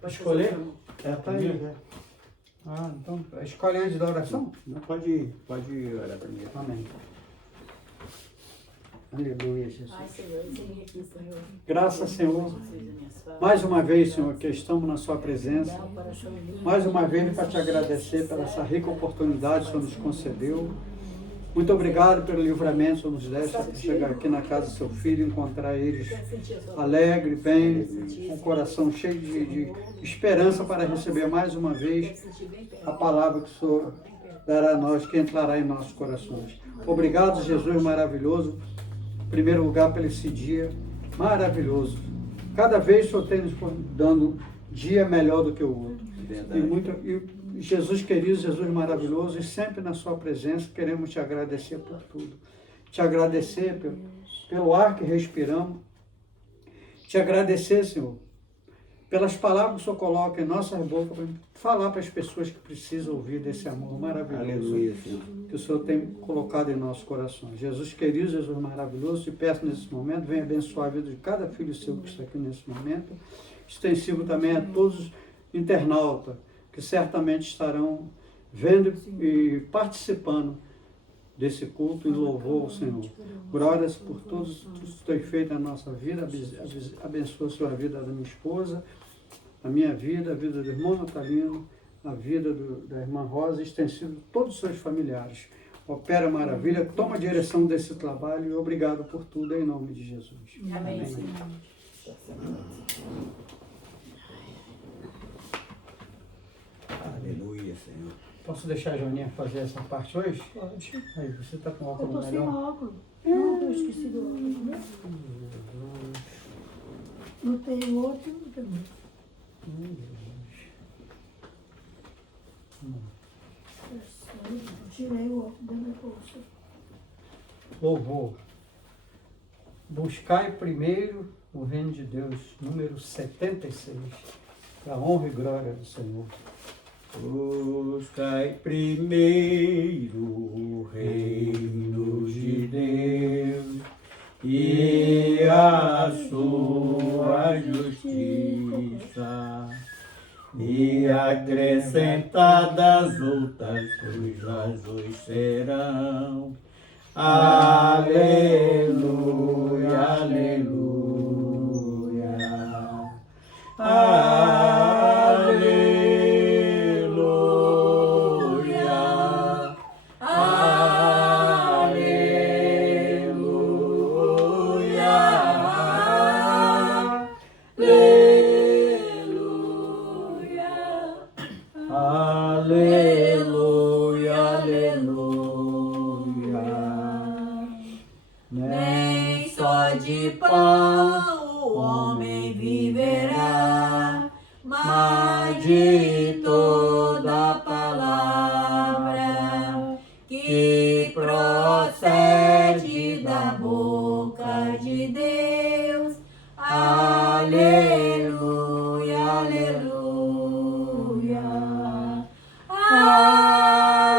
Para escolher? Tá aí, né? Então, escolhe antes da oração? Não, pode orar primeiro. Amém. Aleluia, Jesus. Ai, Senhor, ensinei aqui, Senhor. Graças, Senhor. Jesus, minhas falhas. Mais uma vez, Senhor, que estamos na Sua presença. Dá um coração limpo. Mais uma vez, para te agradecer pela essa rica oportunidade que o Senhor nos concedeu. Muito obrigado pelo livramento que o Senhor nos deste para chegar aqui na casa do Seu Filho e encontrar eles alegre, bem, com o coração cheio de esperança para receber mais uma vez a palavra que o Senhor dará a nós, que entrará em nossos corações. Obrigado, Jesus maravilhoso, em primeiro lugar, por esse dia maravilhoso. Cada vez o Senhor tem nos dando dia melhor do que o outro. E Jesus querido, Jesus maravilhoso, e sempre na sua presença queremos te agradecer por tudo. Te agradecer pelo ar que respiramos. Te agradecer, Senhor, pelas palavras que o Senhor coloca em nossas bocas para falar para as pessoas que precisam ouvir desse amor maravilhoso. Aleluia, Senhor. Que o Senhor tem colocado em nossos corações. Jesus querido, Jesus maravilhoso, te peço nesse momento, venha abençoar a vida de cada filho seu que está aqui nesse momento, extensivo também a todos os internautas, que certamente estarão vendo e participando desse culto em louvor ao Senhor. Glórias por tudo que tem feito na nossa vida, abençoa a sua vida da minha esposa, a minha vida, a vida do irmão Natalino, a vida da irmã Rosa, extensivo de todos os seus familiares. Opera maravilha, toma a direção desse trabalho e obrigado por tudo, em nome de Jesus. Amém, Senhor. Aleluia, Senhor. Posso deixar a Joaninha fazer essa parte hoje? Pode. Aí, você está com Eu óculos tô sem melhor? óculos. Não, eu esqueci do óculos, né? Não tem outro, não tem outro. Eu tirei o óculos da minha bolsa. Louvor. Buscai primeiro o reino de Deus, número 76, para a honra e glória do Senhor. Buscai primeiro o reino de Deus e a sua justiça, e acrescentadas outras coisas vos serão. Aleluia, aleluia. Aleluia. Aleluia, aleluia. Nem só de pão o homem viverá, mas de toda palavra que procede da boca de Deus. Aleluia, aleluia. Aleluia,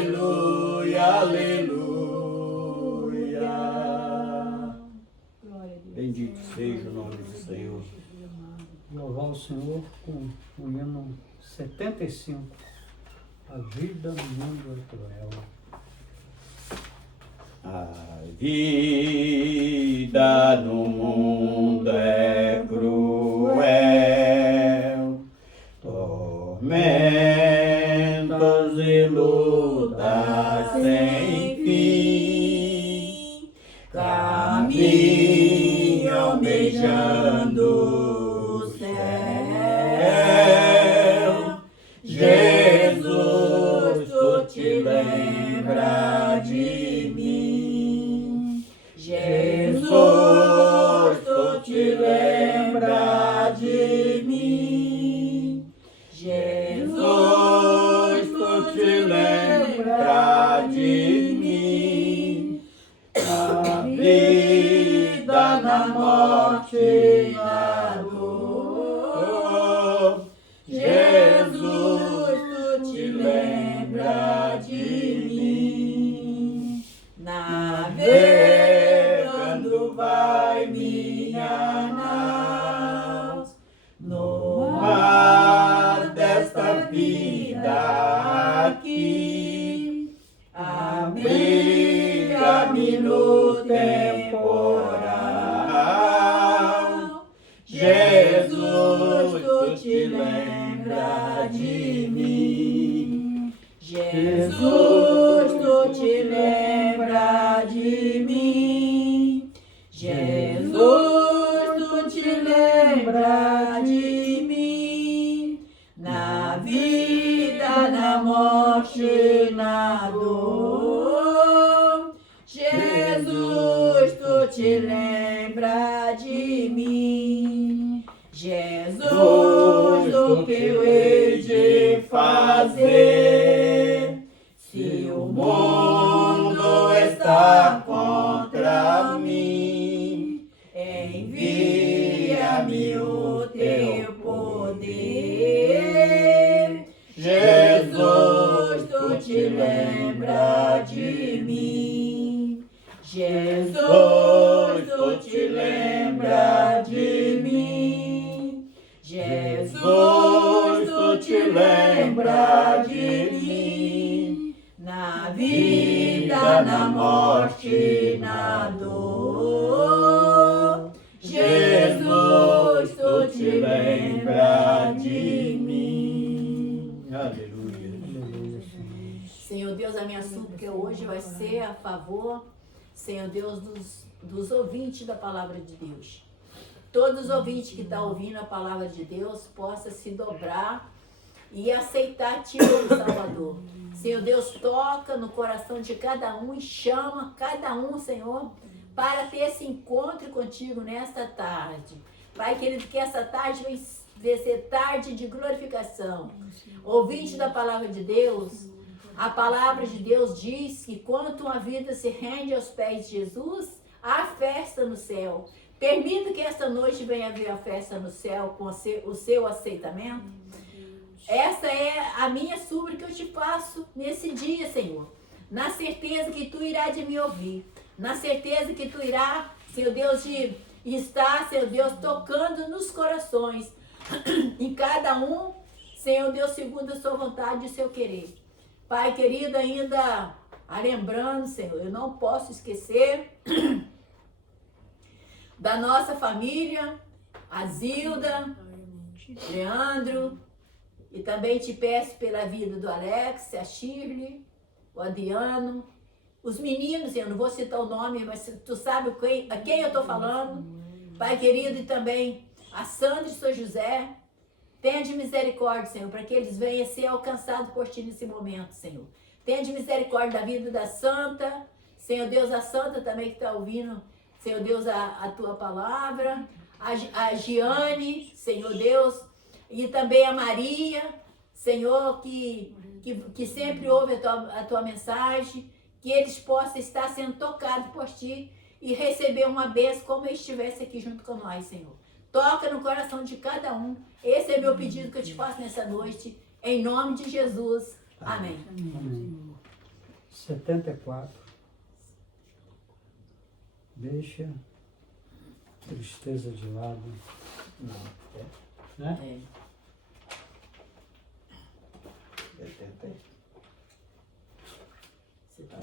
aleluia, aleluia. Bendito seja o nome do Senhor. Louvar o Senhor com o hino 75, a vida no mundo é cruel. A vida no mundo é cruel, tormentos e lutas sem fim, caminham beijando o céu. Jesus, tu te lembra de mim. Jesus, tu te lembra de mim. Jesus, tu te lembra de mim. A vida na morte morte, na dor. Jesus, tu te lembra de mim. Navegando vai minha nau no mar desta vida aqui. Abriga-me no temporal. Jesus, tu te lembra de mim. Jesus, tu te lembra de mim. Jesus, tu te lembra de mim. Na vida, na morte, na dor. Jesus, tu te lembra de mim. Jesus, o que eu hei de fazer? Se o mundo está contra mim, envia-me o teu poder. Jesus, tu te lembra de mim. Jesus, tu te lembra de mim. Jesus, tu te lembra de mim. Na vida, na morte, na dor. Jesus, tu te lembra de mim. Aleluia. Senhor Deus, a minha súplica hoje vai ser a favor, Senhor Deus, dos ouvintes da palavra de Deus. Todos os ouvintes que estão ouvindo a palavra de Deus possam se dobrar e aceitar Ti como Salvador. Senhor Deus, toca no coração de cada um e chama cada um, Senhor, para ter esse encontro contigo nesta tarde. Pai querido, que essa tarde venha ser tarde de glorificação. Ouvinte da palavra de Deus, a palavra de Deus diz que quando uma vida se rende aos pés de Jesus, há festa no céu. Permita que esta noite venha haver a festa no céu com o seu aceitamento. Essa é a minha súplica que eu te faço nesse dia, Senhor. Na certeza que Tu irá de me ouvir. Na certeza que Tu irá, Senhor Deus, de estar, Senhor Deus, tocando nos corações. Em cada um, Senhor Deus, segundo a Sua vontade e o Seu querer. Pai querido, ainda lembrando, Senhor, eu não posso esquecer da nossa família, a Zilda, Leandro, e também te peço pela vida do Alex, a Shirley, o Adriano, os meninos, eu não vou citar o nome, mas tu sabe a quem eu estou falando. Pai querido, e também a Sandra e São José, tenha de misericórdia, Senhor, para que eles venham a ser alcançados por Ti nesse momento, Senhor. Tenha de misericórdia da vida da Santa, Senhor Deus, a Santa também que está ouvindo, Senhor Deus, a Tua palavra, a Giane, Senhor Deus, e também a Maria, Senhor, que sempre ouve a tua mensagem, que eles possam estar sendo tocados por Ti e receber uma bênção como eles estivessem aqui junto com nós, Senhor. Toca no coração de cada um. Esse é meu pedido que eu te faço nessa noite, em nome de Jesus. Amém. Amém. 74. Deixa tristeza de lado. Não. Né? É. 70. Você tá...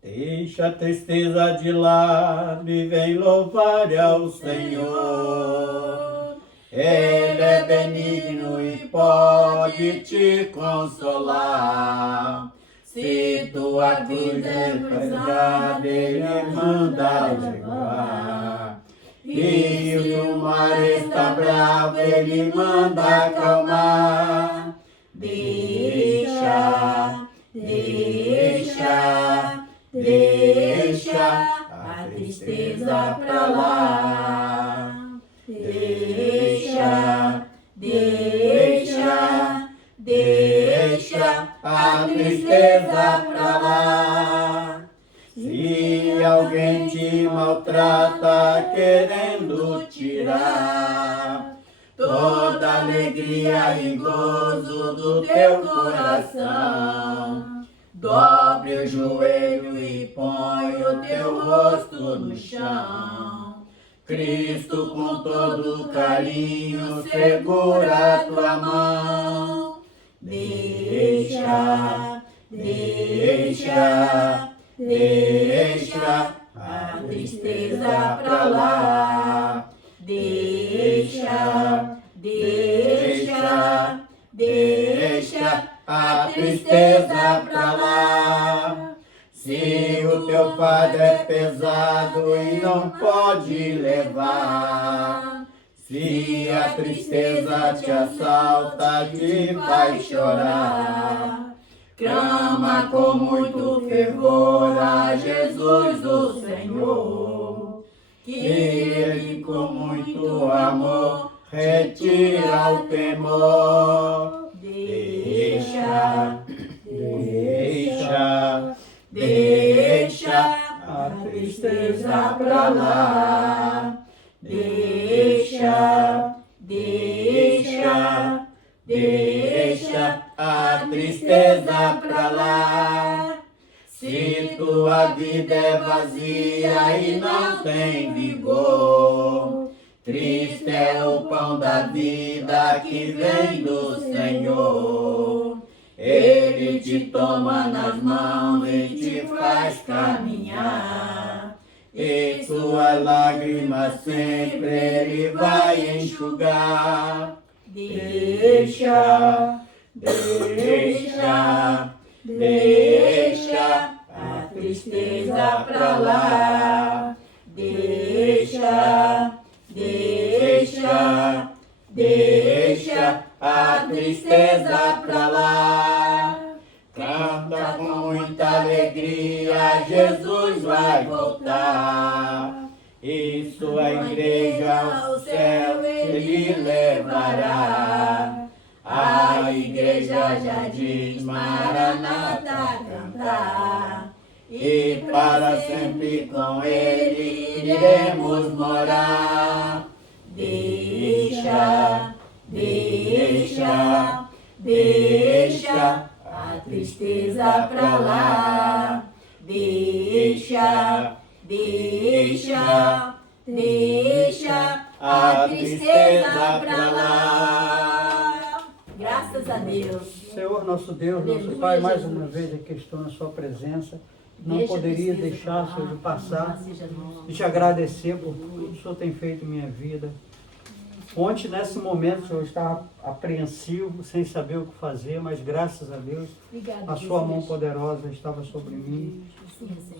Deixa a tristeza de lado e vem louvar ao Senhor. Ele é benigno e pode te consolar. Se tua cruz é pesada, Ele manda levar. E o mar está bravo, Ele manda acalmar. Deixa a tristeza pra lá. Deixa a tristeza pra lá. Se alguém te maltrata querendo tirar toda alegria e gozo do teu coração, dobre o joelho e põe o teu rosto no chão. Cristo com todo carinho segura tua mão. Deixa a tristeza pra lá. Deixa a tristeza pra lá. Se o teu fardo é pesado e não pode levar, se a tristeza te assalta, te faz chorar, clama com muito fervor a Jesus o Senhor, que Ele com muito amor retira o temor. Deixa a tristeza pra lá. Deixa a tristeza pra lá. Se tua vida é vazia e não tem vigor, triste é o pão da vida que vem do Senhor. Ele te toma nas mãos e te faz caminhar, e suas lágrimas sempre Ele vai enxugar. Deixa a tristeza pra lá. Deixa a tristeza pra lá. Canta com muita alegria, Jesus vai voltar, e sua igreja ao céu Ele levará. A igreja já diz Maranata cantar, e para sempre com Ele iremos morar. Deixa a tristeza pra lá. Deixa a tristeza pra lá. Graças a Deus. Senhor, nosso Deus, nosso Pai, mais uma vez aqui estou na sua presença. Não poderia deixar, Senhor, de passar e te agradecer por tudo que o Senhor tem feito em minha vida. Ontem, nesse momento, Senhor, eu estava apreensivo, sem saber o que fazer, mas graças a Deus, a sua mão poderosa estava sobre mim.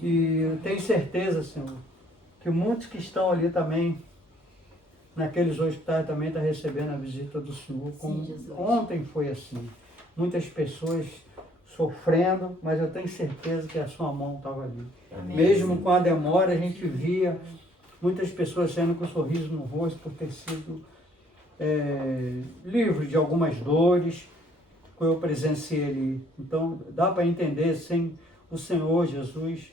E eu tenho certeza, Senhor, que muitos que estão ali também, naqueles hospitais, também estão recebendo a visita do Senhor, como ontem foi assim. Muitas pessoas sofrendo, mas eu tenho certeza que a sua mão estava ali. Amém. Mesmo com a demora, a gente via muitas pessoas saindo com um sorriso no rosto por ter sido livre de algumas dores que eu presenciei ali. Então, dá para entender, sem o Senhor Jesus,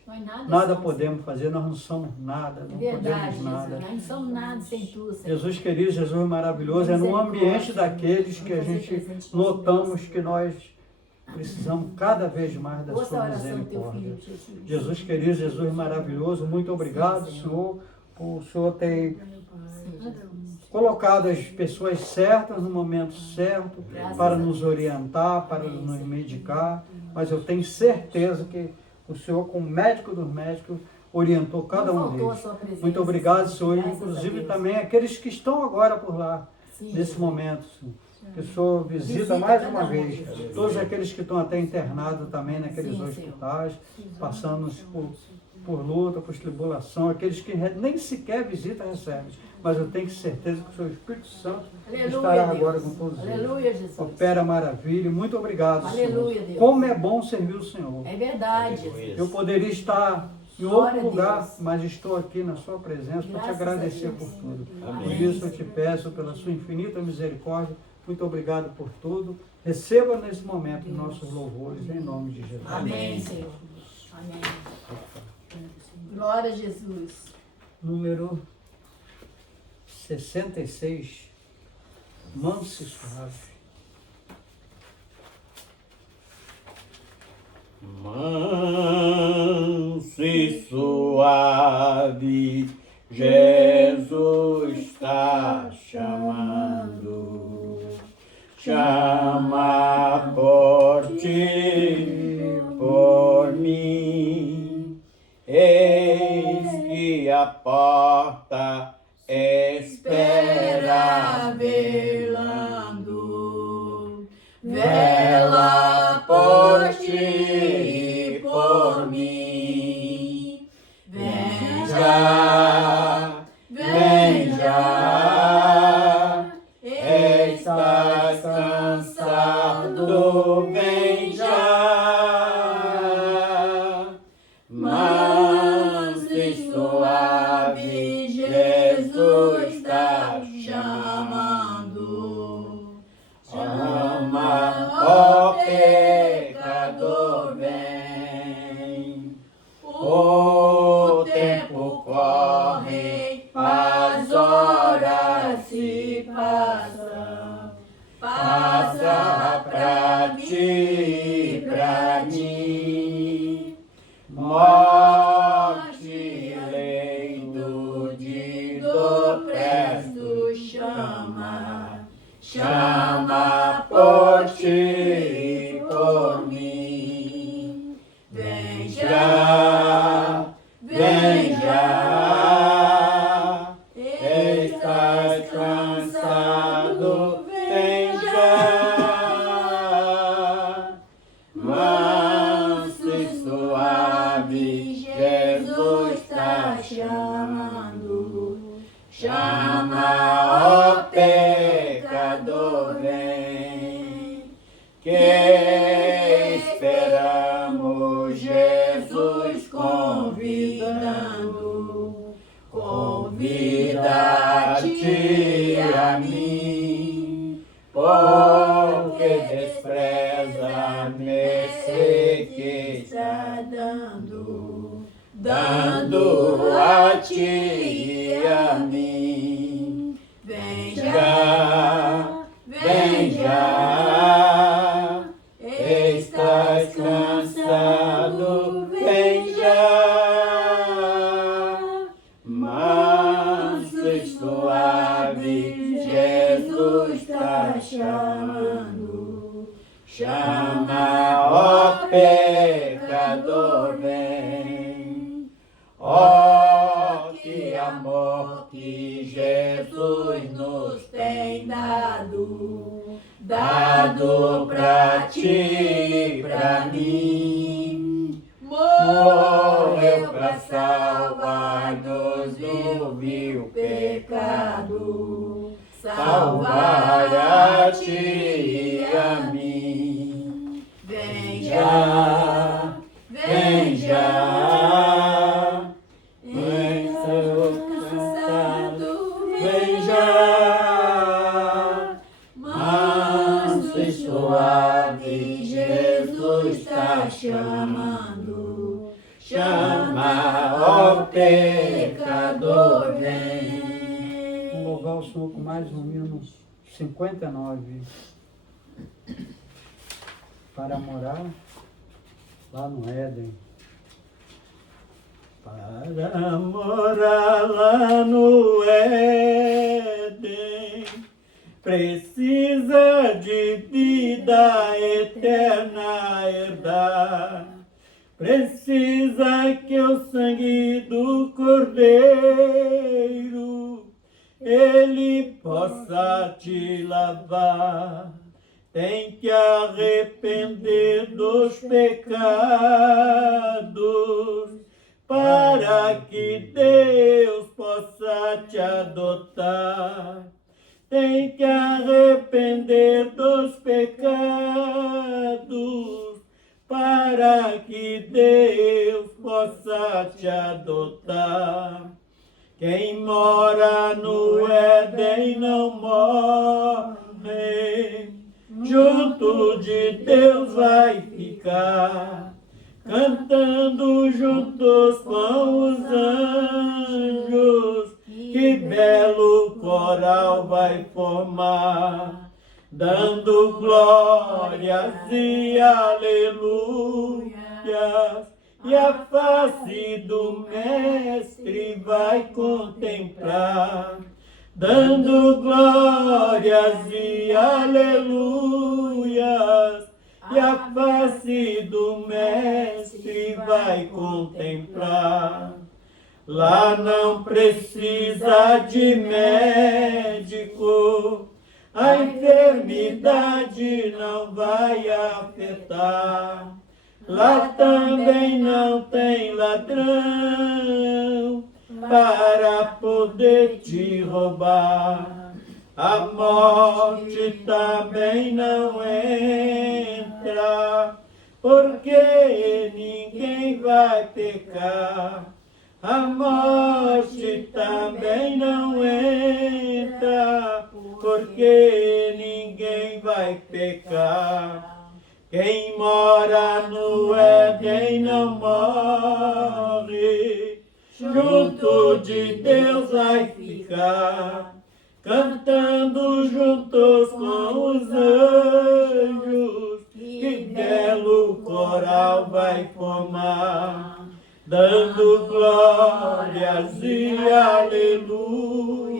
nada podemos fazer, nós não somos nada, não podemos nada. Nós não somos nada sem tu, Senhor. Jesus querido, Jesus maravilhoso, é no ambiente daqueles que a gente notamos que nós precisamos cada vez mais da sua misericórdia. Jesus querido, Jesus maravilhoso, muito obrigado, Senhor, por o Senhor ter colocado as pessoas certas no momento certo, para nos orientar, para nos medicar, mas eu tenho certeza que o Senhor, como médico dos médicos, orientou cada um deles. Muito obrigado, Senhor, inclusive também aqueles que estão agora por lá, nesse momento, Senhor. Que o Senhor visita mais uma vez todos aqueles que estão até internados também naqueles hospitais, passando por luta, por tribulação, aqueles que nem sequer visita recebem. Mas eu tenho certeza que o seu Espírito Santo estará agora com todos eles. Opera maravilha. Muito obrigado, Senhor. Deus. Como é bom servir o Senhor. É verdade. Eu poderia estar em outro lugar, mas estou aqui na sua presença para te agradecer por tudo. Por isso eu te peço, pela sua infinita misericórdia, muito obrigado por tudo. Receba nesse momento nossos louvores, em nome de Jesus. Amém, Senhor. Amém. Glória a Jesus. Número 66. Manso e suave. Manso e suave, Jesus está chamando. Chama por ti, por mim. Eis que a porta espera velando. Vela por ti, por mim. Vem já, vem já. Estás cansado, vem já. Manso e suave, Jesus está chamando. Chama, ó pecador, vem. O tempo corre, as horas se passam. Passa pra ti, pra mim. Morte, leito de dor, presto chama. Chama por ti, por mim. Vem já, vem já. Estás cansado, vem já. Manso e suave, Jesus está chamando. Chama, ó pecador, vem. Que esperamos Jesus convidando. Convida-te a mim, porque despreza a mercê que está dando, dando a ti e a mim. Vem já, vem já. Estás cansado, vem já. Manso e suave, Jesus está chamando. Chama, ó pecador, vem. Ó, que amor que Jesus nos tem dado, dado pra ti e pra mim. Morreu pra salvar-nos do vil pecado, salvar a ti e a mim. Vem já, vem já. Vem, Senhor cansado, vem já. Manso e suave, Jesus está chamando. Chama, ó pecador, vem. Vamos louvar o Senhor com mais um hino 59. Para morar lá no Éden. Para morar lá no Éden, precisa de vida eterna herdar. Precisa que o sangue do Cordeiro ele possa te lavar. Tem que arrepender dos pecados para que Deus possa te adotar. Tem que arrepender dos pecados para que Deus possa te adotar. Quem mora no Éden não morre, junto de Deus vai ficar. cantando juntos com os anjos, que belo coral vai formar, dando glórias e aleluias, e a face do Mestre vai contemplar, dando glórias e aleluias, e a face do Mestre vai contemplar. Lá não precisa de médico, a enfermidade não vai afetar. Lá também não tem ladrão para poder te roubar. A morte também não entra, porque ninguém vai pecar. A morte também não entra, porque ninguém vai pecar. Quem mora no Éden não morre, junto de Deus vai ficar, cantando juntos com os anjos, que belo coral vai formar, dando glórias e aleluias,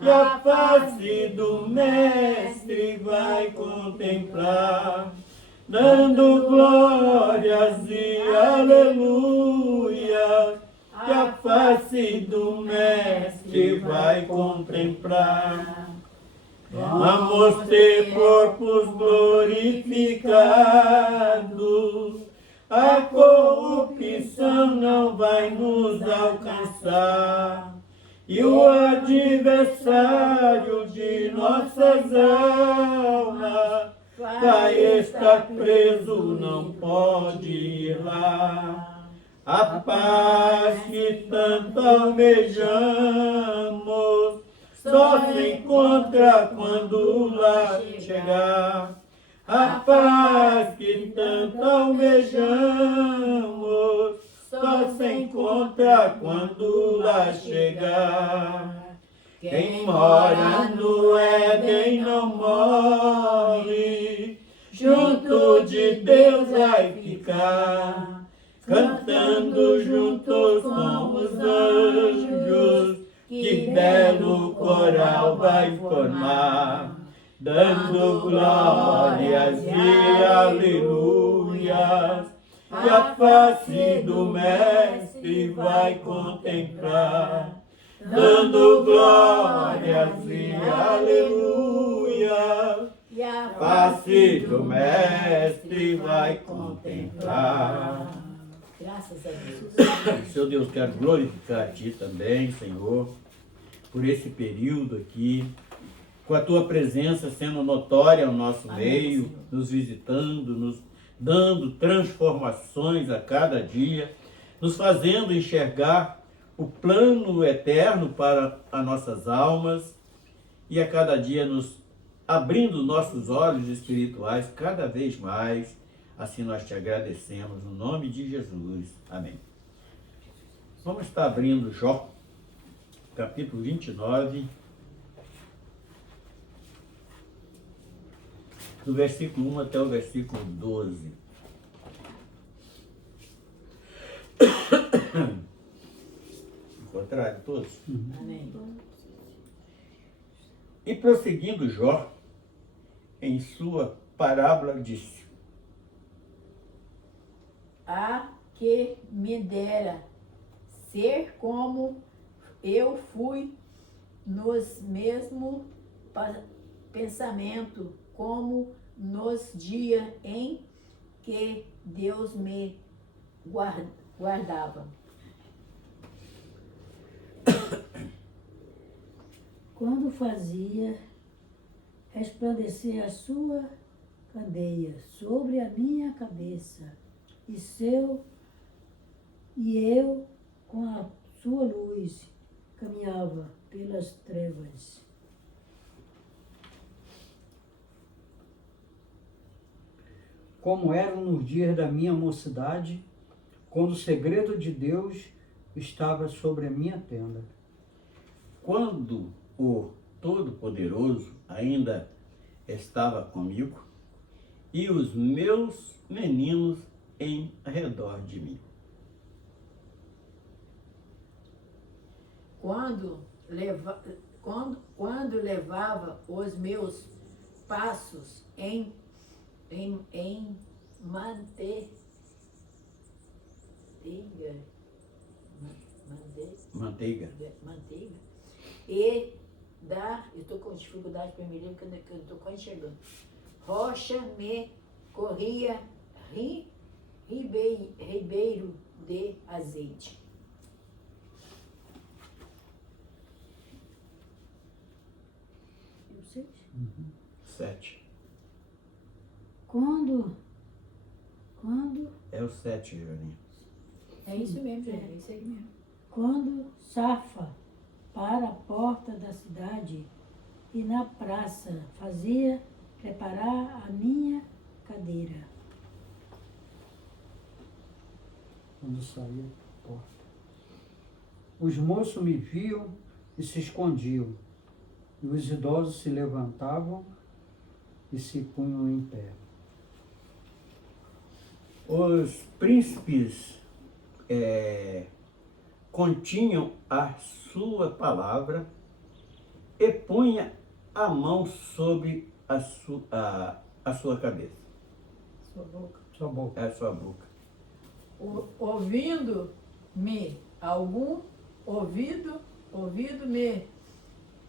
e a face do Mestre vai contemplar, dando glórias e aleluias, e a face do Mestre vai contemplar. Vamos ter corpos glorificados, a corrupção não vai nos alcançar, e o adversário de nossas almas vai estar preso, não pode ir lá. A paz que tanto almejamos só se encontra quando lá chegar. A paz que tanto almejamos só se encontra quando lá chegar. Quem mora no Éden não morre, junto de Deus vai ficar, cantando juntos com os anjos, que belo coral vai formar, dando glórias e aleluias, e a face do Mestre vai contemplar, dando glórias e aleluias, E a face do Mestre vai contemplar. Graças a Deus. Seu Deus, quero glorificar a Ti também, Senhor, por esse período aqui, com a Tua presença sendo notória ao nosso Amém, meio, Senhor. nos visitando, nos dando transformações a cada dia, nos fazendo enxergar o plano eterno para as nossas almas e a cada dia nos abrindo nossos olhos espirituais cada vez mais. Assim nós te agradecemos, no nome de Jesus. Amém. Vamos estar abrindo Jó, capítulo 29, do versículo 1 até o versículo 12. Encontraram todos? Amém. E prosseguindo Jó, em sua parábola disse: A que me dera ser como eu fui nos mesmos pensamentos, como nos dias em que Deus me guardava. Quando fazia resplandecer a sua candeia sobre a minha cabeça, e eu, com a sua luz, caminhava pelas trevas. como eram nos dias da minha mocidade, quando o segredo de Deus estava sobre a minha tenda. Quando o Todo-Poderoso ainda estava comigo e os meus meninos em redor de mim. Quando levava os meus passos em manteiga, e eu estou com dificuldade para me ler porque eu estou quase chegando. Rocha me corria ribeiro de azeite. Eu sei. 7. Quando É o 7, Joaninha. É isso mesmo, gente. É isso aí mesmo. Quando Safa para a porta da cidade e na praça fazia preparar a minha cadeira. Quando saía da porta. Os moços me viam e se escondiam, e os idosos se levantavam e se punham em pé. Os príncipes continham a sua palavra e punha a mão sobre a sua cabeça, Sua boca. Sua boca. a sua boca. Ouvindo-me algum ouvido-me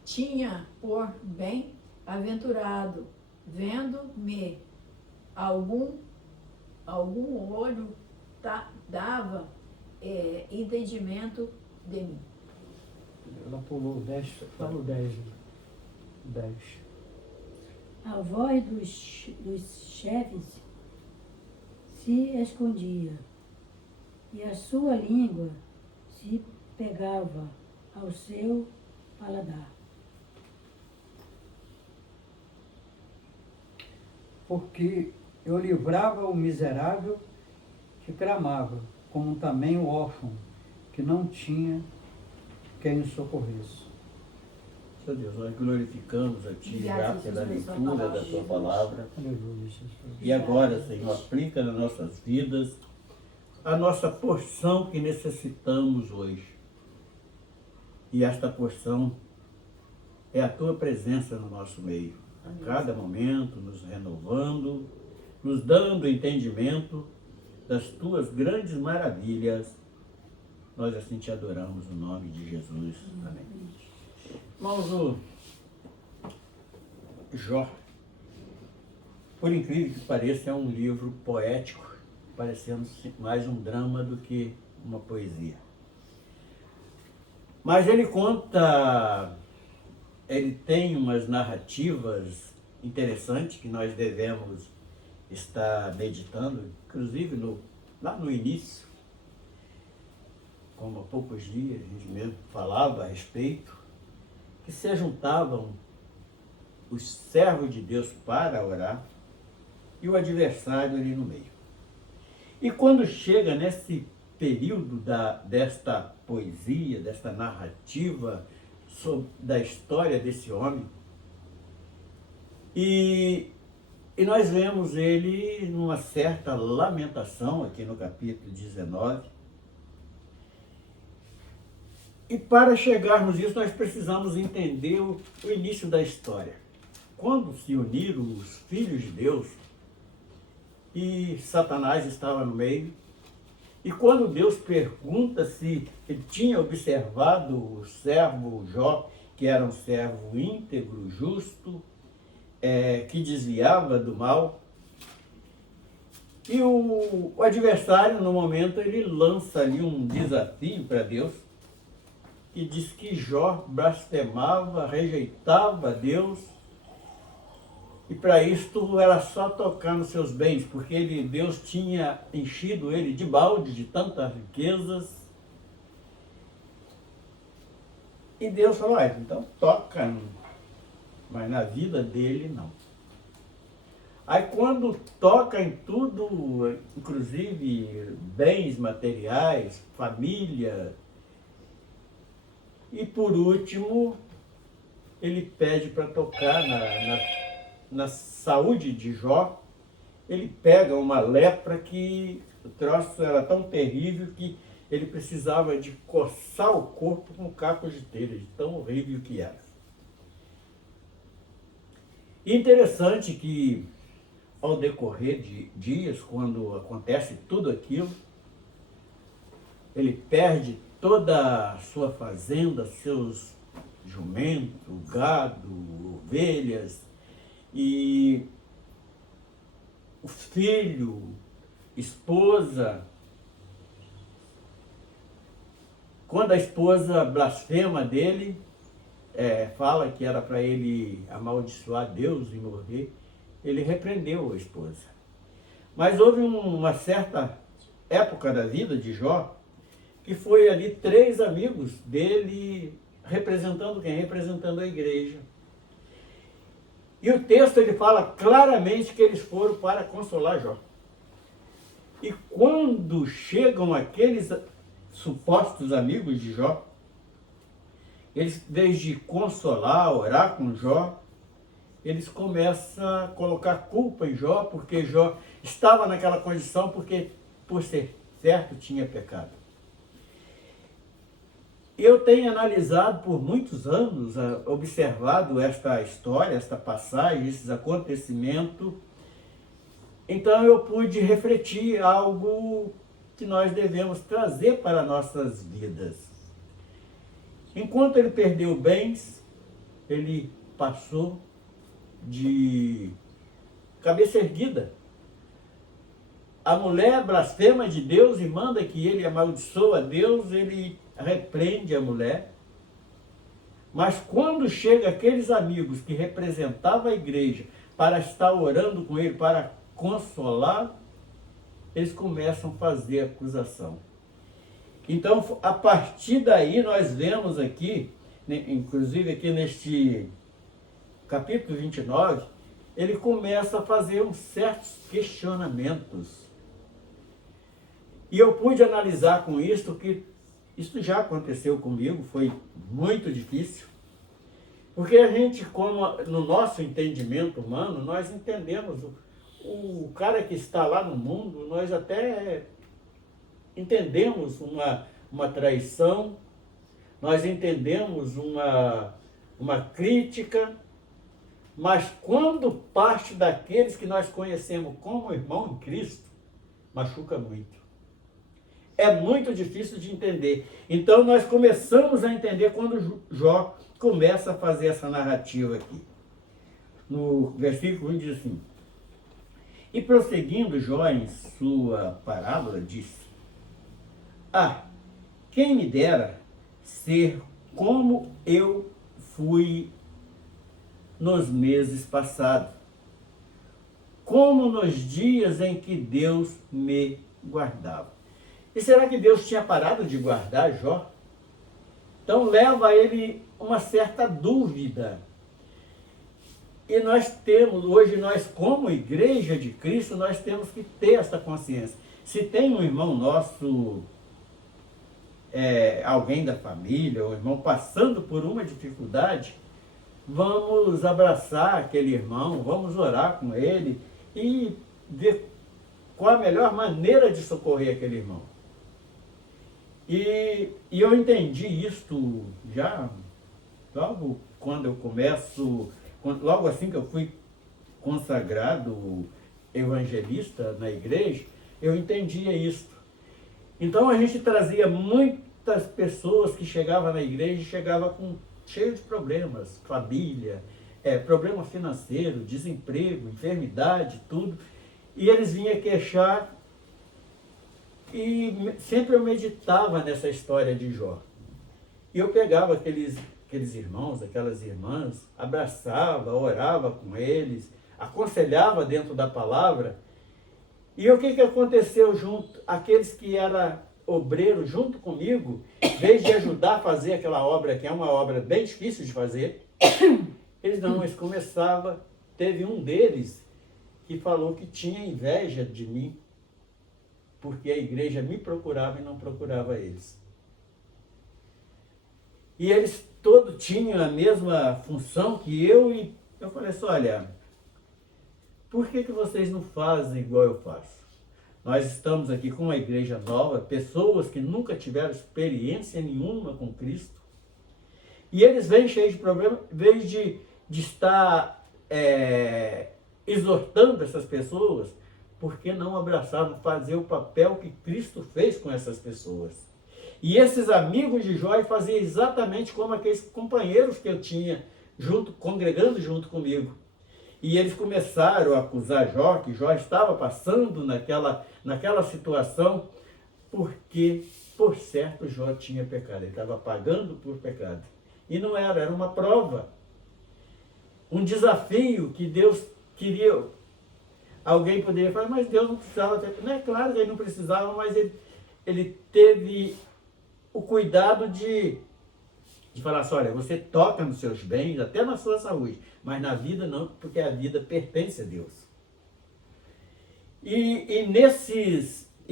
tinha por bem-aventurado, vendo-me algum olho dava entendimento de mim. Ela pulou 10, falou 10. 10. A voz dos chefes se escondia, e a sua língua se pegava ao seu paladar. Porque eu livrava o miserável que clamava, como também o órfão que não tinha quem o socorresse. Senhor Deus, nós glorificamos a Ti já Obrigada, pela Jesus, pela leitura palavra da de Tua Deus. palavra. Aleluia, Jesus. E agora, Senhor, aplica nas nossas vidas a nossa porção que necessitamos hoje. E esta porção é a Tua presença no nosso meio, a cada momento, nos renovando, nos dando entendimento das Tuas grandes maravilhas. Nós assim Te adoramos no nome de Jesus. Amém. Irmãos, o Jó, por incrível que pareça, é um livro poético, parecendo mais um drama do que uma poesia. Mas ele tem umas narrativas interessantes que nós devemos estar meditando, inclusive lá no início, como há poucos dias a gente mesmo falava a respeito, que se juntavam os servos de Deus para orar e o adversário ali no meio. E quando chega nesse período desta poesia, desta narrativa da história desse homem, e nós vemos ele numa certa lamentação aqui no capítulo 19. E para chegarmos a isso, nós precisamos entender o início da história. Quando se uniram os filhos de Deus e Satanás estava no meio, e quando Deus pergunta se ele tinha observado o servo Jó, que era um servo íntegro, justo, que desviava do mal, e o adversário, no momento, ele lança ali um desafio para Deus, e diz que Jó blasfemava, rejeitava Deus, e para isto era só tocar nos seus bens, porque Deus tinha enchido ele de balde de tantas riquezas. E Deus falou, então toca, mas na vida dele não. Aí quando toca em tudo, inclusive bens materiais, família, e por último, ele pede para tocar na saúde de Jó. Ele pega uma lepra que o troço era tão terrível que ele precisava de coçar o corpo com cacos de telha, de tão horrível que era. E interessante que, ao decorrer de dias, quando acontece tudo aquilo, ele perde toda a sua fazenda, seus jumentos, gado, ovelhas, e o filho, esposa. Quando a esposa blasfema dele, fala que era para ele amaldiçoar Deus e morrer, ele repreendeu a esposa. Mas houve uma certa época da vida de Jó, que foi ali 3 amigos dele, representando quem? Representando a igreja. E o texto ele fala claramente que eles foram para consolar Jó. E quando chegam aqueles supostos amigos de Jó, eles, em vez de consolar, orar com Jó, eles começam a colocar culpa em Jó, porque Jó estava naquela condição porque, por ser certo, tinha pecado. Eu tenho analisado por muitos anos, observado esta história, esta passagem, esses acontecimentos. Então eu pude refletir algo que nós devemos trazer para nossas vidas. Enquanto ele perdeu bens, ele passou de cabeça erguida. A mulher blasfema de Deus e manda que ele amaldiçoe a Deus, ele repreende a mulher. Mas quando chega aqueles amigos que representavam a igreja para estar orando com ele, para consolar, eles começam a fazer acusação. Então, a partir daí, nós vemos aqui, inclusive aqui neste capítulo 29, ele começa a fazer uns certos questionamentos. E eu pude analisar com isso que isso já aconteceu comigo, foi muito difícil. Porque a gente, como no nosso entendimento humano, nós entendemos o cara que está lá no mundo, nós até entendemos uma traição, nós entendemos uma crítica, mas quando parte daqueles que nós conhecemos como irmão em Cristo, machuca muito. É muito difícil de entender. Então nós começamos a entender quando Jó começa a fazer essa narrativa aqui. No versículo 1 diz assim: e prosseguindo Jó em sua parábola, disse: quem me dera ser como eu fui nos meses passados, como nos dias em que Deus me guardava. E será que Deus tinha parado de guardar Jó? Então leva a ele uma certa dúvida. E nós temos, hoje nós como igreja de Cristo, nós temos que ter essa consciência. Se tem um irmão nosso, alguém da família, ou irmão passando por uma dificuldade, vamos abraçar aquele irmão, vamos orar com ele e ver qual a melhor maneira de socorrer aquele irmão. E eu entendi isto já logo quando eu começo, logo assim que eu fui consagrado evangelista na igreja, eu entendia isto. Então a gente trazia muitas pessoas que chegavam na igreja e chegavam cheio de problemas, família, problema financeiro, desemprego, enfermidade, tudo. E eles vinham queixar e sempre eu meditava nessa história de Jó. E eu pegava aqueles irmãos, aquelas irmãs, abraçava, orava com eles, aconselhava dentro da palavra. E o que aconteceu junto? Aqueles que eram obreiros junto comigo, em vez de ajudar a fazer aquela obra, que é uma obra bem difícil de fazer, eles começavam, teve um deles que falou que tinha inveja de mim, porque a igreja me procurava e não procurava eles. E eles todos tinham a mesma função que eu, e eu falei assim, olha, por que vocês não fazem igual eu faço? Nós estamos aqui com uma igreja nova, pessoas que nunca tiveram experiência nenhuma com Cristo, e eles vêm cheios de problemas, em vez de estar exortando essas pessoas, por que não abraçaram, fazer o papel que Cristo fez com essas pessoas? E esses amigos de Jó faziam exatamente como aqueles companheiros que eu tinha, congregando junto comigo. E eles começaram a acusar Jó, que Jó estava passando naquela situação, porque, por certo, Jó tinha pecado. Ele estava pagando por pecado. E não era uma prova. Um desafio que Deus queria. Alguém poderia falar, mas Deus não precisava ter. Não é claro que ele não precisava, mas ele teve o cuidado de falar assim, olha, você toca nos seus bens, até na sua saúde, mas na vida não, porque a vida pertence a Deus. E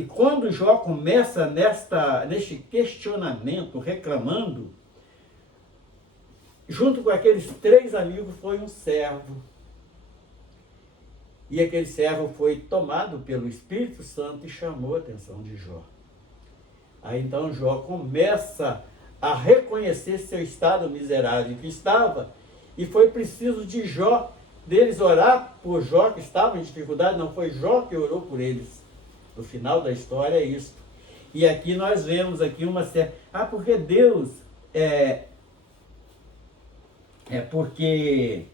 quando Jó começa neste questionamento, reclamando, junto com aqueles 3 amigos foi um servo. E aquele servo foi tomado pelo Espírito Santo e chamou a atenção de Jó. Aí então Jó começa a reconhecer seu estado miserável que estava, e foi preciso de Jó, deles orar por Jó, que estava em dificuldade, não foi Jó que orou por eles. No final da história é isso. E aqui nós vemos aqui uma série. Porque Deus porque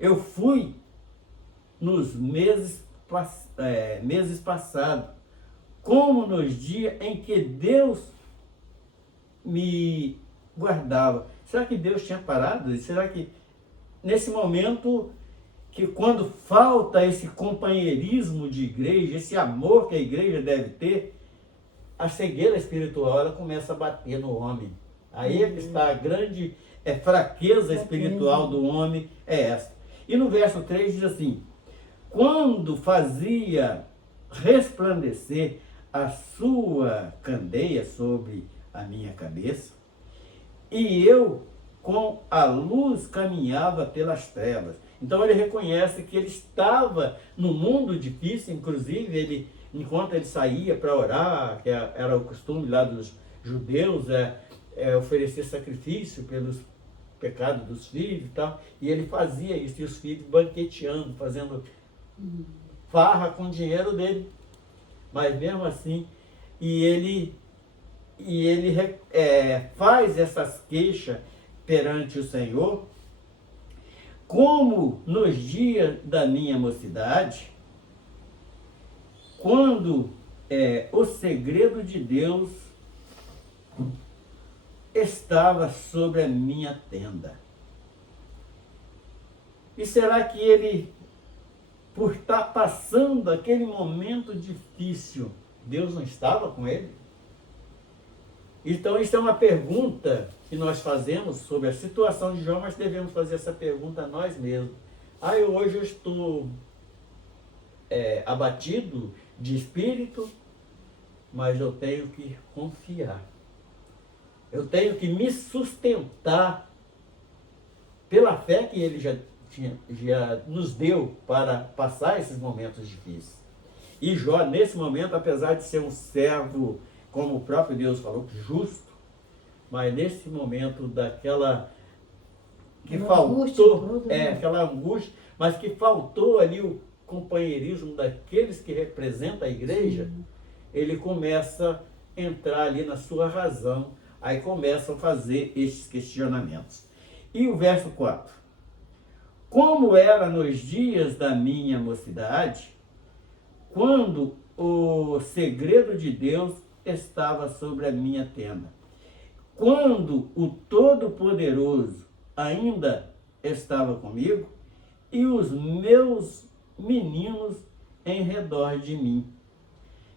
eu fui nos meses passados, como nos dias em que Deus me guardava. Será que Deus tinha parado? Será que nesse momento, que quando falta esse companheirismo de igreja, esse amor que a igreja deve ter, a cegueira espiritual ela começa a bater no homem. Aí é que está a grande fraqueza espiritual do homem, é essa. E no verso 3 diz assim, quando fazia resplandecer a sua candeia sobre a minha cabeça, e eu com a luz caminhava pelas trevas. Então ele reconhece que ele estava no mundo difícil, inclusive enquanto ele saía para orar, que era o costume lá dos judeus, oferecer sacrifício pelos pecados dos filhos e tal, e ele fazia isso, e os filhos banqueteando, fazendo farra com o dinheiro dele, mas mesmo assim, e ele faz essas queixas perante o Senhor, como nos dias da minha mocidade, quando o segredo de Deus estava sobre a minha tenda. E será que ele, por estar passando aquele momento difícil, Deus não estava com ele? Então, isso é uma pergunta que nós fazemos sobre a situação de Jó, mas devemos fazer essa pergunta a nós mesmos. Hoje eu estou abatido de espírito, mas eu tenho que confiar. Eu tenho que me sustentar pela fé que ele já nos deu para passar esses momentos difíceis. E Jó, nesse momento, apesar de ser um servo, como o próprio Deus falou, justo, mas nesse momento daquela que faltou, aquela angústia, mas que faltou ali o companheirismo daqueles que representam a igreja, sim, ele começa a entrar ali na sua razão, aí começa a fazer estes questionamentos. E o verso 4. Como era nos dias da minha mocidade, quando o segredo de Deus estava sobre a minha tenda, quando o Todo-Poderoso ainda estava comigo e os meus meninos em redor de mim.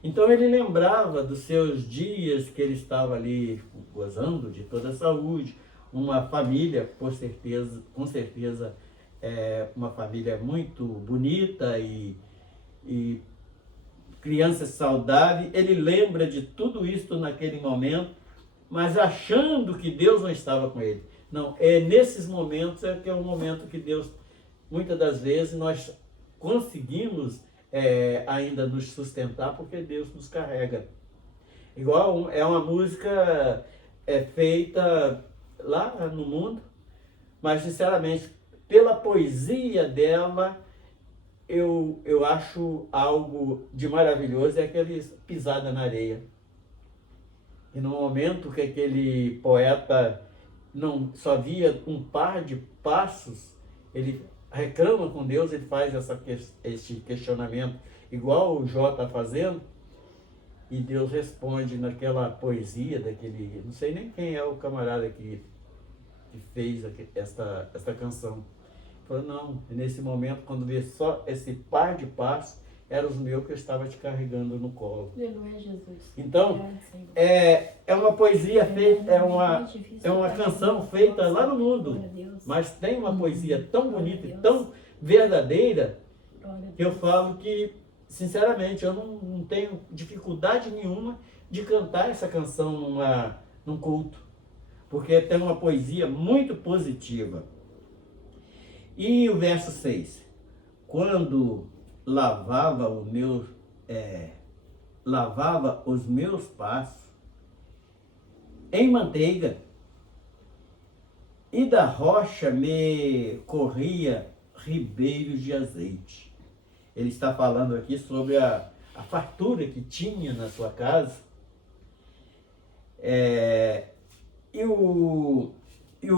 Então ele lembrava dos seus dias que ele estava ali gozando de toda a saúde, uma família, com certeza, uma família muito bonita e crianças saudáveis. Ele lembra de tudo isso naquele momento, mas achando que Deus não estava com ele. Não, é nesses momentos que é o momento que Deus, muitas das vezes, nós conseguimos ainda nos sustentar, porque Deus nos carrega. Igual é uma música feita lá no mundo, mas sinceramente, pela poesia dela, eu acho algo de maravilhoso, é aquele pisada na areia. E no momento que aquele poeta não só via um par de passos, ele reclama com Deus, ele faz esse questionamento, igual o Jó está fazendo, e Deus responde naquela poesia daquele, não sei nem quem é o camarada que fez esta canção. Falou, não, nesse momento, quando vê só esse par de passos, eram os meus que eu estava te carregando no colo. Aleluia, Jesus. Então, é uma poesia feita, é uma canção feita lá no mundo, mas tem uma poesia tão bonita e tão verdadeira, que eu falo que, sinceramente, eu não tenho dificuldade nenhuma de cantar essa canção num culto, porque tem uma poesia muito positiva. E o verso 6, quando lavava os meus passos em manteiga, e da rocha me corria ribeiros de azeite. Ele está falando aqui sobre a fartura que tinha na sua casa. E o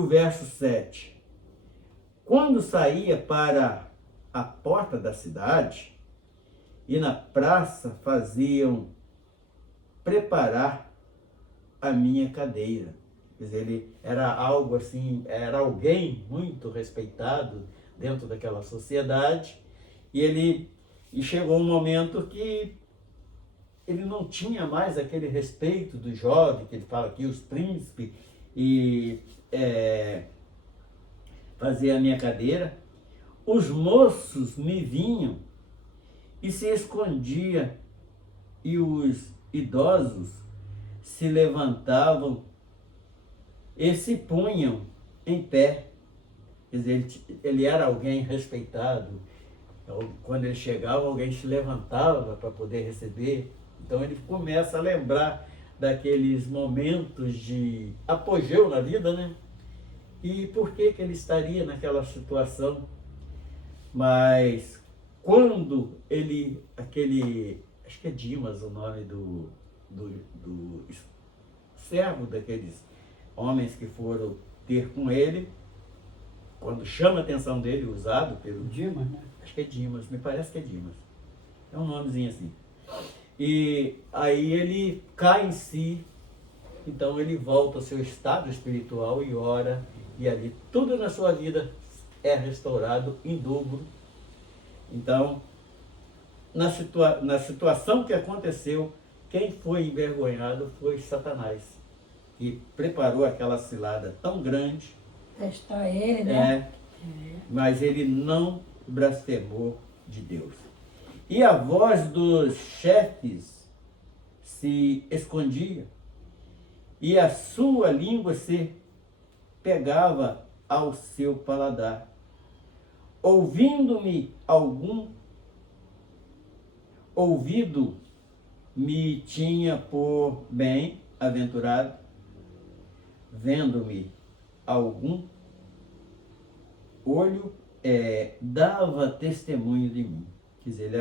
verso 7. Quando saía para a porta da cidade e na praça faziam preparar a minha cadeira. Quer dizer, ele era algo assim, era alguém muito respeitado dentro daquela sociedade, e chegou um momento que ele não tinha mais aquele respeito do jovem, que ele fala aqui, os príncipes, e fazia a minha cadeira. Os moços me vinham e se escondia, e os idosos se levantavam e se punham em pé. Quer dizer, ele era alguém respeitado. Quando ele chegava, alguém se levantava para poder receber. Então ele começa a lembrar daqueles momentos de apogeu na vida, né? E por que ele estaria naquela situação? Mas quando acho que é Dimas o nome do servo daqueles homens que foram ter com ele, quando chama a atenção dele, usado pelo Dimas, né? Acho que é Dimas, me parece que é Dimas. É um nomezinho assim. E aí ele cai em si, então ele volta ao seu estado espiritual e ora, e ali tudo na sua vida é restaurado em dobro. Então, na situação que aconteceu, quem foi envergonhado foi Satanás, que preparou aquela cilada tão grande. Testar ele, né? Mas ele não blasfemou de Deus. E a voz dos chefes se escondia, e a sua língua se pegava ao seu paladar. Ouvido me tinha por bem-aventurado, vendo-me algum olho dava testemunho de mim. Quer dizer,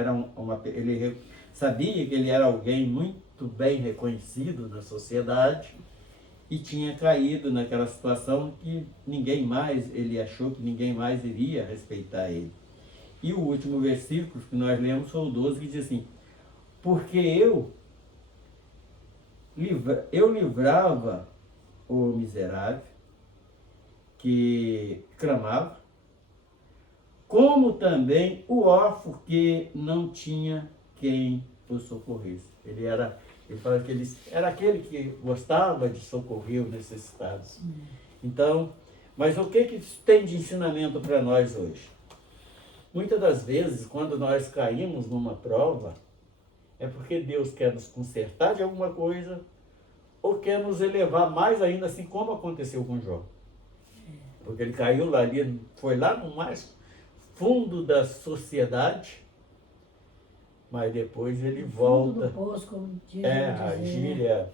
ele ele sabia que ele era alguém muito bem reconhecido na sociedade e tinha caído naquela situação que ele achou que ninguém mais iria respeitar ele. E o último versículo que nós lemos foi o 12, que diz assim: porque eu livrava o miserável que clamava, como também o órfão que não tinha quem o socorresse. Ele fala que era aquele que gostava de socorrer os necessitados. Então, Mas o que tem de ensinamento para nós hoje? Muitas das vezes, quando nós caímos numa prova, é porque Deus quer nos consertar de alguma coisa ou quer nos elevar mais ainda, assim como aconteceu com Jó. Porque ele caiu lá ali, foi lá no mais fundo da sociedade, mas depois ele volta. Do poço, como diz, A gíria,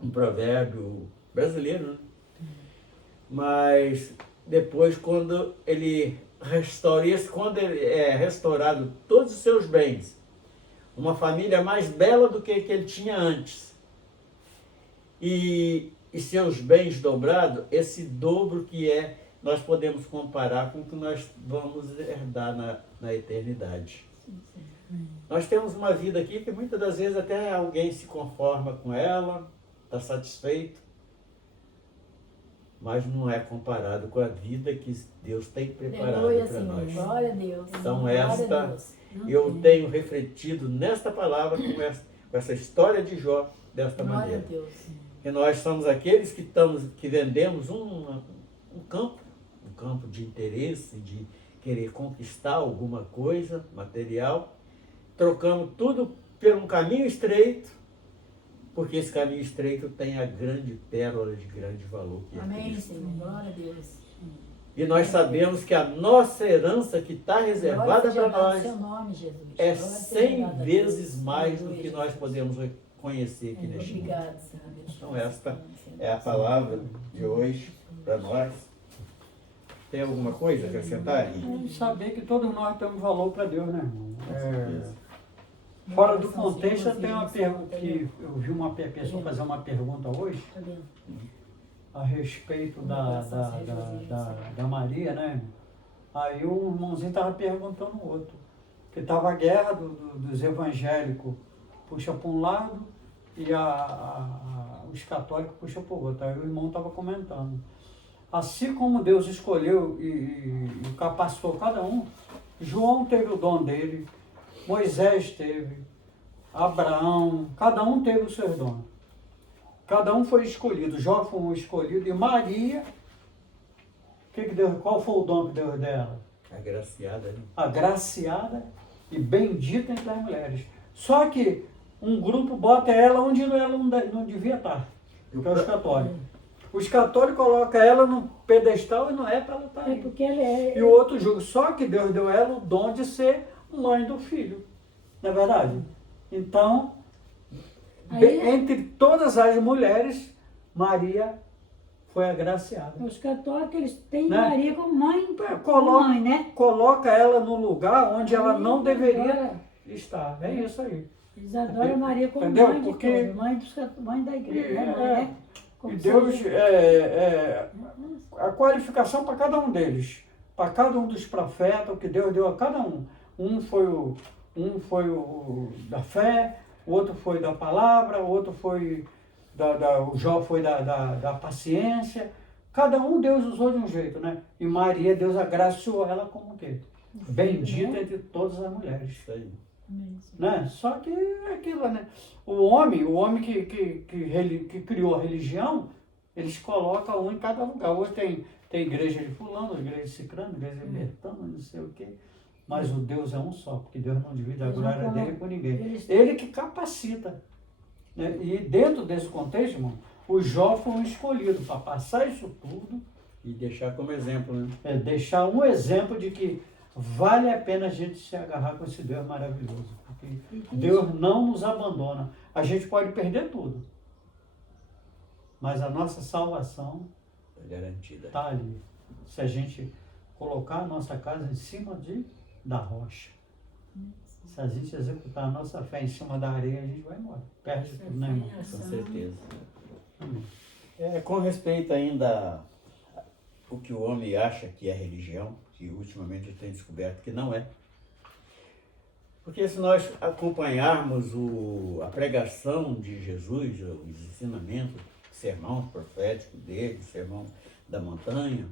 um provérbio brasileiro, né? Mas depois, quando ele restaura isso, quando ele é restaurado todos os seus bens, uma família mais bela do que ele tinha antes, e seus bens dobrados, esse dobro que nós podemos comparar com o que nós vamos herdar na eternidade. Nós temos uma vida aqui que muitas das vezes até alguém se conforma com ela, está satisfeito, mas não é comparado com a vida que Deus tem preparado para nós. Glória a Deus. Então Glória a esta, Deus. eu tenho refletido nesta palavra com essa história de Jó desta Glória maneira. a Deus. Que nós somos aqueles que vendemos um campo de interesse, de querer conquistar alguma coisa material, trocamos tudo por um caminho estreito, porque esse caminho estreito tem a grande pérola de grande valor que é Amém, Cristo. Senhor. Glória a Deus. E nós sabemos que a nossa herança que está reservada para nós Seu nome, Jesus. é Glória seja 100 dada a vezes Deus. mais do Aleluia, que nós Jesus. podemos reconhecer aqui neste mundo. Obrigado, Senhor. Então esta é a palavra de hoje para nós. Tem alguma coisa a acrescentar aí? Saber que todos nós temos valor para Deus, né, irmão? Com certeza. Fora do contexto, tem uma pergunta que eu vi uma pessoa fazer uma pergunta hoje Tá vendo? a respeito da Maria, né? Aí o irmãozinho estava perguntando o outro, que estava a guerra dos evangélicos, puxa para um lado e os católicos puxam para o outro. Aí o irmão estava comentando. Assim como Deus escolheu e capacitou cada um, João teve o dom dele, Moisés teve, Abraão, cada um teve o seu dom. Cada um foi escolhido. Jó foi um escolhido. E Maria, qual foi o dom que Deus deu dela? Agraciada, né? Agraciada e bendita entre as mulheres. Só que um grupo bota ela onde ela não devia estar, que é os católicos. Os católicos colocam ela no pedestal e não é para ela estar É aí. porque ela é. E o outro julga. Só que Deus deu ela o dom de ser mãe do filho. Não é verdade? Então, entre todas as mulheres, Maria foi agraciada. Os católicos, eles têm Né? Maria como mãe, como mãe, né? Coloca ela no lugar onde ela não Eles deveria adoram- estar. É isso aí. Eles adoram Maria como Entendeu? mãe de Porque- todos, mãe da igreja, né? Mãe, É. né? Como E Deus, seja- a qualificação para cada um deles, para cada um dos profetas, o que Deus deu a cada um. Um foi o da fé, o outro foi da palavra, o outro foi o Jó foi da paciência. Cada um Deus usou de um jeito, né? E Maria, Deus agraciou ela como o quê? Bendita entre todas as mulheres. Isso aí. Né? Só que é aquilo, né? O homem que criou a religião, eles colocam um em cada lugar. Hoje tem igreja de fulano, igreja de ciclano, igreja de bertano, não sei o quê. Mas o Deus é um só, porque Deus não divide a Eles não glória colocam- dele com ninguém. eles- Ele que capacita. Né? E dentro desse contexto, irmão, o Jó foi um escolhido para passar isso tudo, E deixar como exemplo, né? deixar um exemplo de que vale a pena a gente se agarrar com esse Deus maravilhoso. Porque Deus não nos abandona. A gente pode perder tudo, mas a nossa salvação Tá garantida. está ali. Se a gente colocar a nossa casa em cima da rocha. Se a gente executar a nossa fé em cima da areia, a gente vai embora. Perde tudo, né, irmão? Com certeza. Amém. Com respeito ainda o que o homem acha que é religião, que ultimamente eu tenho descoberto que não é. Porque se nós acompanharmos a pregação de Jesus, os ensinamentos, o sermão profético dele, o sermão da montanha,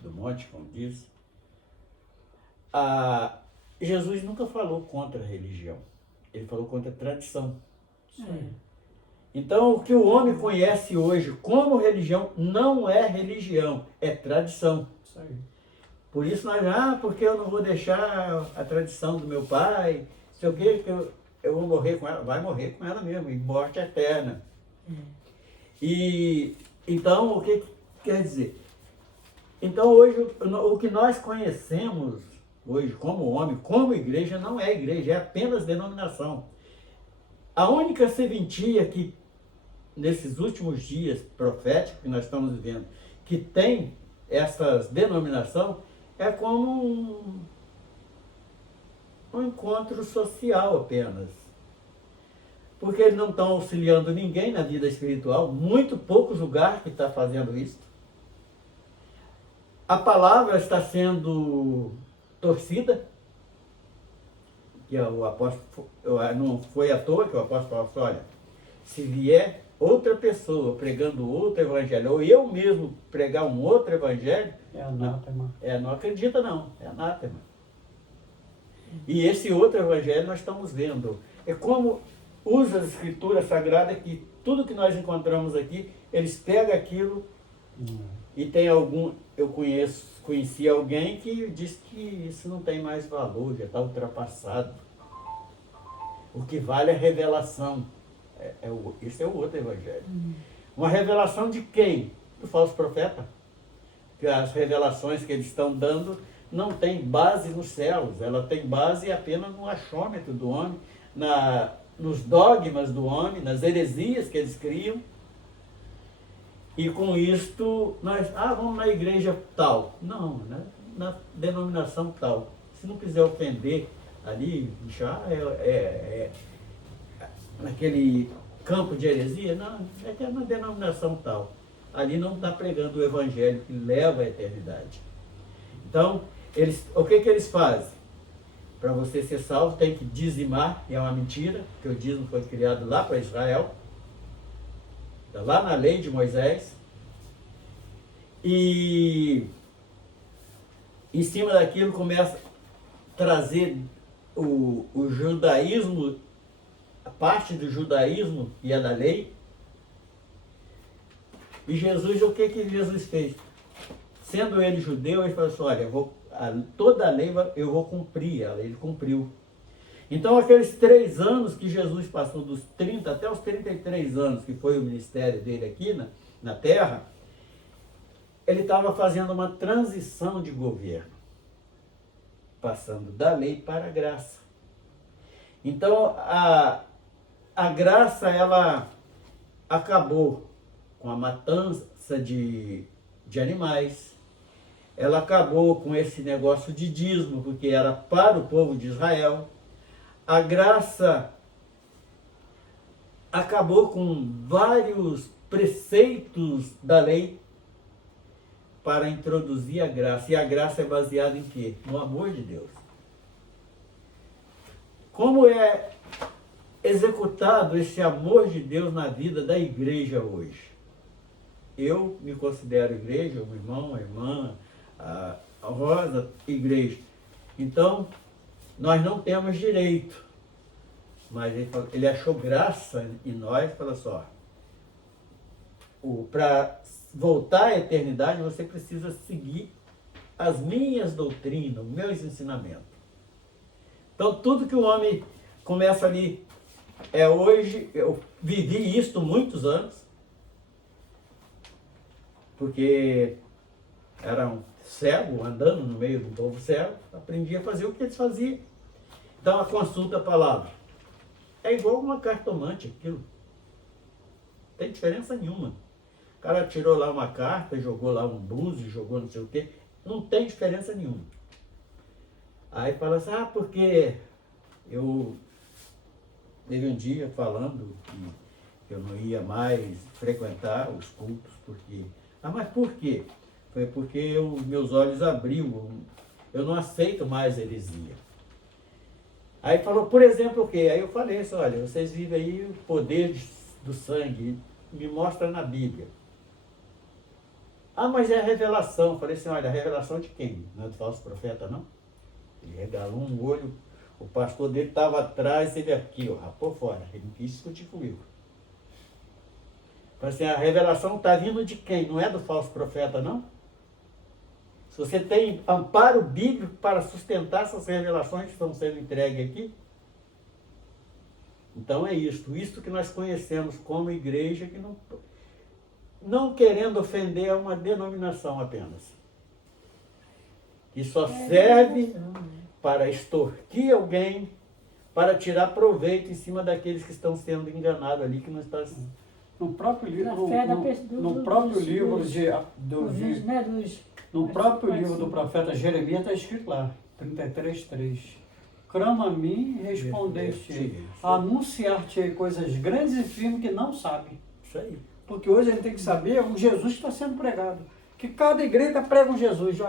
do monte, como diz, Jesus nunca falou contra a religião. Ele falou contra a tradição. É. Então, o que o homem conhece hoje como religião não é religião, é tradição. Isso aí. Por isso nós, porque eu não vou deixar a tradição do meu pai, sei o quê, que eu vou morrer com ela. Vai morrer com ela mesmo, e morte eterna. E então, o que quer dizer? Então, hoje, o que nós conhecemos hoje como homem, como igreja, não é igreja, é apenas denominação. A única serventia que, nesses últimos dias proféticos que nós estamos vivendo, que tem essa denominação, é como um encontro social apenas. Porque eles não estão auxiliando ninguém na vida espiritual, muito poucos lugares que estão fazendo isso. A palavra está sendo torcida, que o apóstolo, não foi à toa que o apóstolo falou assim, olha, se vier outra pessoa pregando outro evangelho, ou eu mesmo pregar um outro evangelho, É anátema. não acredita não, é anátema. E esse outro evangelho nós estamos vendo. É como usa as escrituras sagradas, que tudo que nós encontramos aqui, eles pegam aquilo e tem algum... Eu conheci alguém que disse que isso não tem mais valor, já está ultrapassado. O que vale é a revelação. Esse é o outro evangelho. Uma revelação de quem? Do falso profeta. Que as revelações que eles estão dando não tem base nos céus, ela tem base apenas no achômetro do homem, nos dogmas do homem, nas heresias que eles criam. E com isto, nós, vamos na igreja tal. Não, né? Na denominação tal. Se não quiser ofender ali, naquele campo de heresia, não, é que é na denominação tal. Ali não está pregando o evangelho que leva à eternidade. Então, o que eles fazem? Para você ser salvo, tem que dizimar, e é uma mentira, porque o dízimo foi criado lá para Israel, lá na lei de Moisés, e em cima daquilo começa a trazer o judaísmo, a parte do judaísmo e a da lei. E Jesus, o que Jesus fez? Sendo ele judeu, ele falou assim, olha, toda a lei eu vou cumprir ela. Ele cumpriu. Então, aqueles 3 anos que Jesus passou, dos 30 até os 33 anos, que foi o ministério dele aqui na terra, ele estava fazendo uma transição de governo, passando da lei para a graça. Então, a graça, ela acabou com a matança de animais, ela acabou com esse negócio de dízimo, porque era para o povo de Israel. A graça acabou com vários preceitos da lei para introduzir a graça. E a graça é baseada em quê? No amor de Deus. Como é executado esse amor de Deus na vida da igreja hoje? Eu me considero igreja, o irmão, a irmã, a Rosa, igreja. Então, nós não temos direito, mas ele achou graça em nós, falou só, para voltar à eternidade você precisa seguir as minhas doutrinas, os meus ensinamentos. Então tudo que o homem começa ali, hoje, eu vivi isto muitos anos, porque era um cego, andando no meio do povo cego, aprendi a fazer o que eles faziam. Então a consulta a palavra é igual uma cartomante aquilo. Não tem diferença nenhuma. O cara tirou lá uma carta, jogou lá um búzio, jogou não sei o quê. Não tem diferença nenhuma. Aí fala assim, porque eu teve um dia falando que eu não ia mais frequentar os cultos, porque... mas por quê? Foi porque meus olhos abriu, eu não aceito mais heresia. Aí falou, por exemplo, o quê? Aí eu falei assim, olha, vocês vivem aí o poder do sangue, me mostra na Bíblia. Mas é a revelação. Eu falei assim, olha, a revelação de quem? Não é do falso profeta, não? Ele regalou um olho, o pastor dele estava atrás, ele aqui, rapou fora, ele não quis discutir comigo. Assim, a revelação está vindo de quem? Não é do falso profeta, não? Se você tem amparo bíblico para sustentar essas revelações que estão sendo entregues aqui, então é isto que nós conhecemos como igreja, que não querendo ofender a uma denominação apenas, que só serve para extorquir alguém, para tirar proveito em cima daqueles que estão sendo enganados ali, que não está... No próprio livro, Da fé da no próprio livro no próprio livro do profeta Jeremias está escrito lá, 33:3. Clama a mim e respondeste, anunciar-te coisas grandes e firmes que não sabe. Isso aí. Porque hoje a gente tem que saber o Jesus que está sendo pregado. Que cada igreja prega um Jesus. Ó,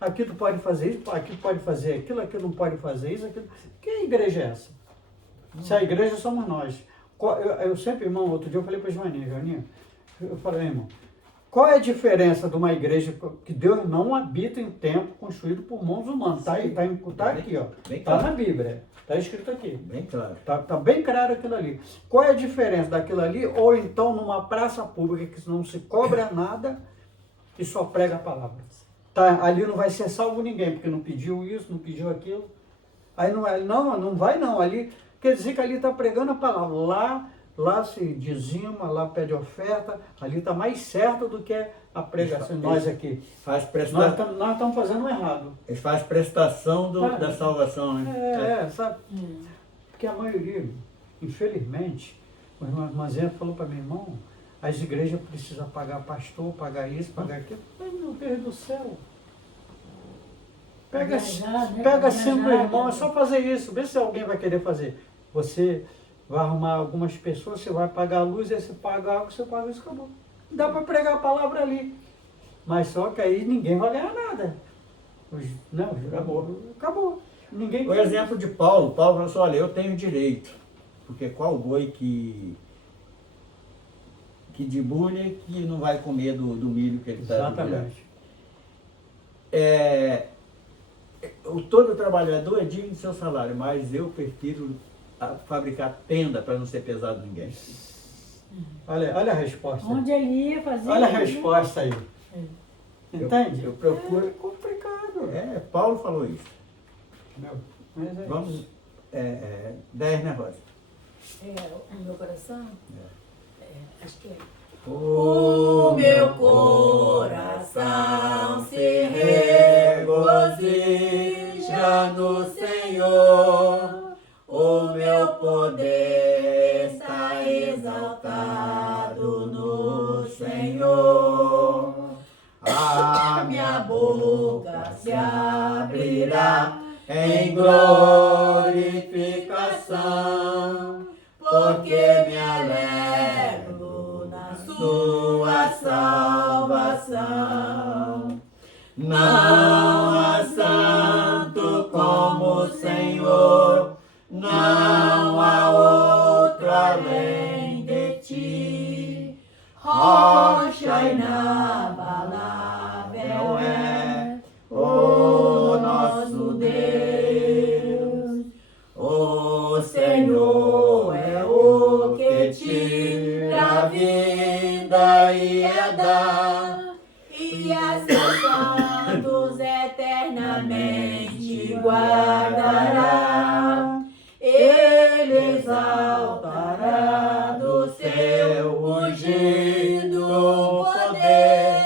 aqui tu pode fazer isso, aqui tu pode fazer aquilo, aqui não pode fazer isso, aquilo. Que igreja é essa? Se a igreja somos nós. Eu sempre, irmão, outro dia eu falei para a Joaninha, eu falei, irmão, qual é a diferença de uma igreja que Deus não habita em templo construído por mãos humanas? Tá aqui, ó. Está na Bíblia. Está escrito aqui. Bem claro. Tá bem claro aquilo ali. Qual é a diferença daquilo ali? Ou então numa praça pública que não se cobra nada e só prega a palavra. Tá, ali não vai ser salvo ninguém, porque não pediu isso, não pediu aquilo. Aí não vai não. Ali quer dizer que ali está pregando a palavra. Lá se dizima, lá pede oferta, ali está mais certo do que a pregação. Nós aqui. Nós estamos fazendo errado. Eles fazem prestação da salvação, né? Sabe? Porque a maioria, infelizmente, o irmão Mazeno falou para meu irmão, as igrejas precisam pagar pastor, pagar isso, pagar aquilo. Mas, meu Deus do céu. Pega 5 irmãos, é só fazer isso. Vê se alguém vai querer fazer. Você vai arrumar algumas pessoas, você vai pagar a luz, aí você paga a água, você paga isso, acabou. Dá para pregar a palavra ali. Mas só que aí ninguém vai ganhar nada. Acabou. Ninguém o exemplo de Paulo falou assim, olha, eu tenho direito. Porque qual boi que debulha que não vai comer do milho que ele está debulhando? Exatamente. Todo trabalhador é digno de seu salário, mas eu prefiro fabricar tenda para não ser pesado ninguém. Olha a resposta. Onde ele ia fazer. Olha a resposta aí. Entende? Eu procuro. É complicado. Paulo falou isso. Mas Vamos. 10, né, Rosa? O meu coração? Acho que é. O meu coração se regozija no Senhor. O meu poder está exaltado no Senhor. A minha boca se abrirá em glorificação, porque me alegro na sua salvação. Não há santo como o Senhor, não há outro além de ti. Rocha inabalável é o nosso Deus. O Senhor é o que tira a vida e a dá, e a seus santos eternamente guardará. Ele exaltará do seu ungido poder,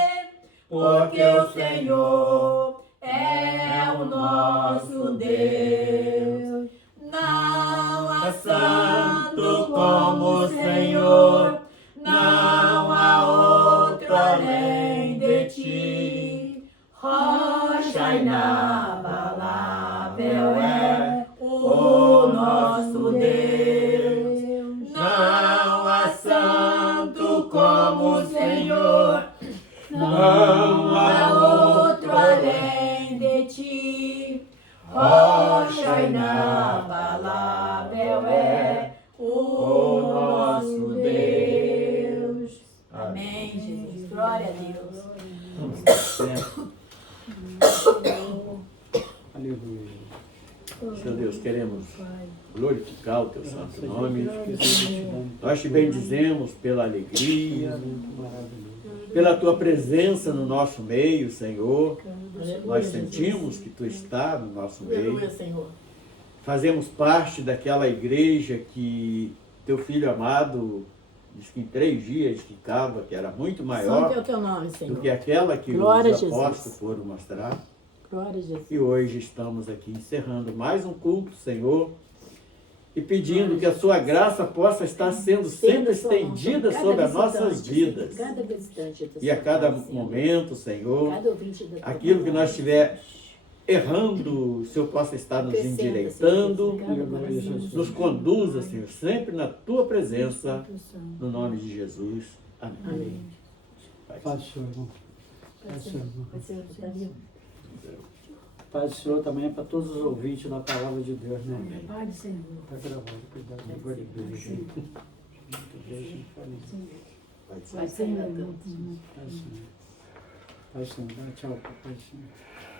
porque o Senhor é o nosso Deus. Não há santo como o Senhor, não há outro além de ti. Rocha inabalável é o nosso Deus. Não há santo como o Senhor, não há outro além de ti. Rocha inabalável é o nosso Deus. Amém, Jesus. Glória a Deus. Aleluia. Seu Deus. queremos glorificar o teu santo nome. Gratidão. Nós te bendizemos pela alegria, Maravilhoso. pela tua presença no nosso meio, Senhor. Aleluia, Nós Jesus. sentimos que tu está no nosso meio. Aleluia, Senhor. Fazemos parte daquela igreja que teu filho amado diz que em 3 dias ficava, que era muito maior Santo é o teu nome, do Senhor. que aquela que Glória a os Jesus. apóstolos foram mostrar. Glória a Jesus. E hoje estamos aqui encerrando mais um culto, Senhor, e pedindo que a sua graça possa estar sendo sempre estendida sobre as nossas vidas. Cada visitante E a cada momento, Senhor, cada ouvinte da tua aquilo que nós palavra. estiver errando, o Senhor possa estar nos Acrescenta, endireitando, Senhor, cada coração. nos conduza, Senhor, sempre na tua presença, no nome de Jesus. Amém. Amém. Paz do Senhor, irmão. Paz do Senhor, irmão. Pode ser, Davi. Paz do Senhor também é para todos os ouvintes da palavra de Deus, né? Amém. Pai do Senhor. Está gravado, cuidado, agora beijo. Beijo, família. Vai ser. Vai ser, Senhor, Deus. Paz do Senhor. Paz do Senhor. Dá tchau, Pai do Senhor.